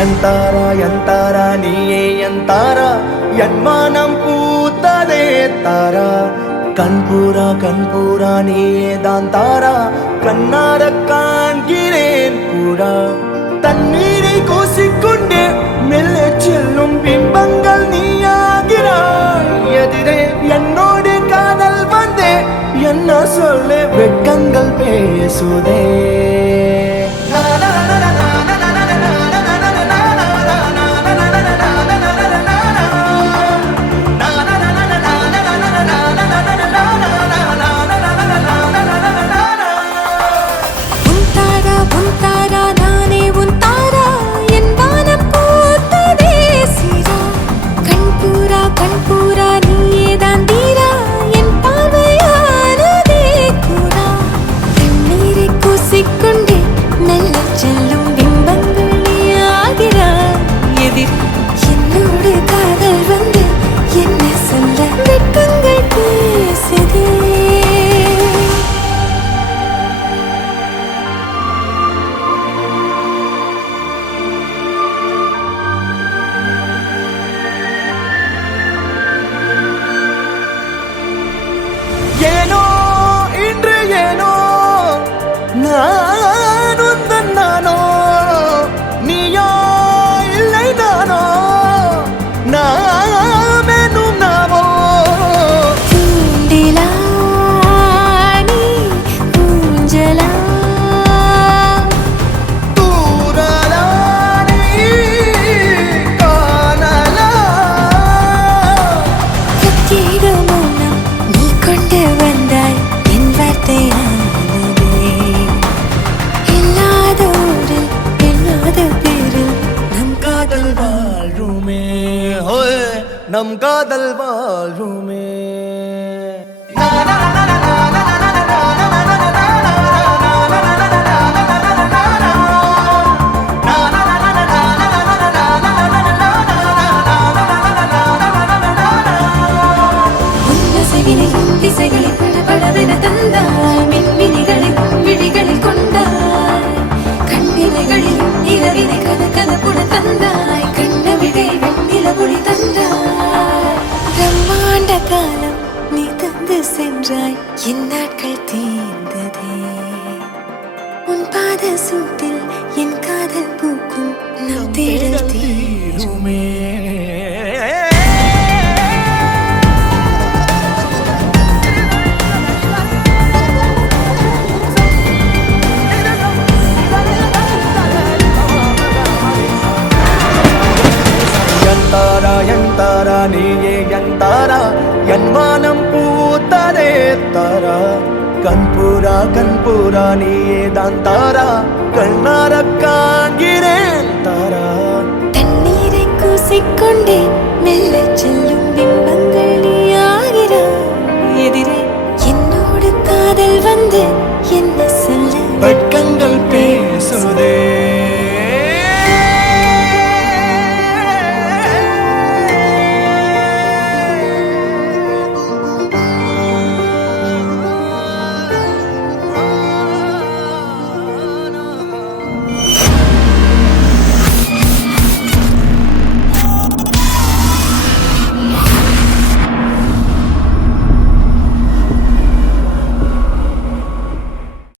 எந்தாரா நீயே எந்தாரா என் மனம் பூத்ததே தாரா கண்பூரா நீயே தான் தாரா கண்ணார காண்கிறேன் பூரா தண்ணீரை கூசிக்கொண்டே மெல்ல செல்லும் பிம்பங்கள் நீயாகிறாய் எதிரே என்னோடு காதல் வந்தே என்ன சொல்ல வெட்கங்கள் பேசுதே ஏனோ இன்று ஏனோ நான் உந்தன் நானோ நீயோ இல்லை நானோ நாமெனும் நாமோ தூண்டிலா நீ ஊஞ்சலா தூரலா நீ காணலா பிரத்யேக மௌனம் நீ கொண்டு வந்தாய் என் வார்த்தையானதே இல்லாத ஊரில் இல்லாத பேரில் நம் காதல் வாழ்வுமே ஹோய் நம் காதல் வாழ்வுமே திசைகளை படபடவென தந்தாய் மின்மினிகளை விழிகளில் கொண்டாய் கண்ணிலைகளில் இரவினை கதகதப்புட தந்தாய் கண்ணவிடை வெண்ணில ஒளி தந்தாய் பிரம்மாண்ட காலம் நீ தந்து சென்றாய் என் நாட்கள் தீர்ந்ததே உன் பாத சூட்டில் என் காதல் பூக்கும் நம் தேடல் தீருமே எந்தாரா நீயே எந்தாரா என் மனம் பூத்ததே தாரா கண்பூரா நீயே தான் தாரா கண்ணார காண்கிறேன் தாரா தண்ணீரை கூசிக்கொண்டே மெல்ல செல்லும் பிம்பங்கள் நீயாகிறாய் எதிரே என்னோடு காதல் வந்து என்ன சொல்ல வெட்கங்கள் பேசுதே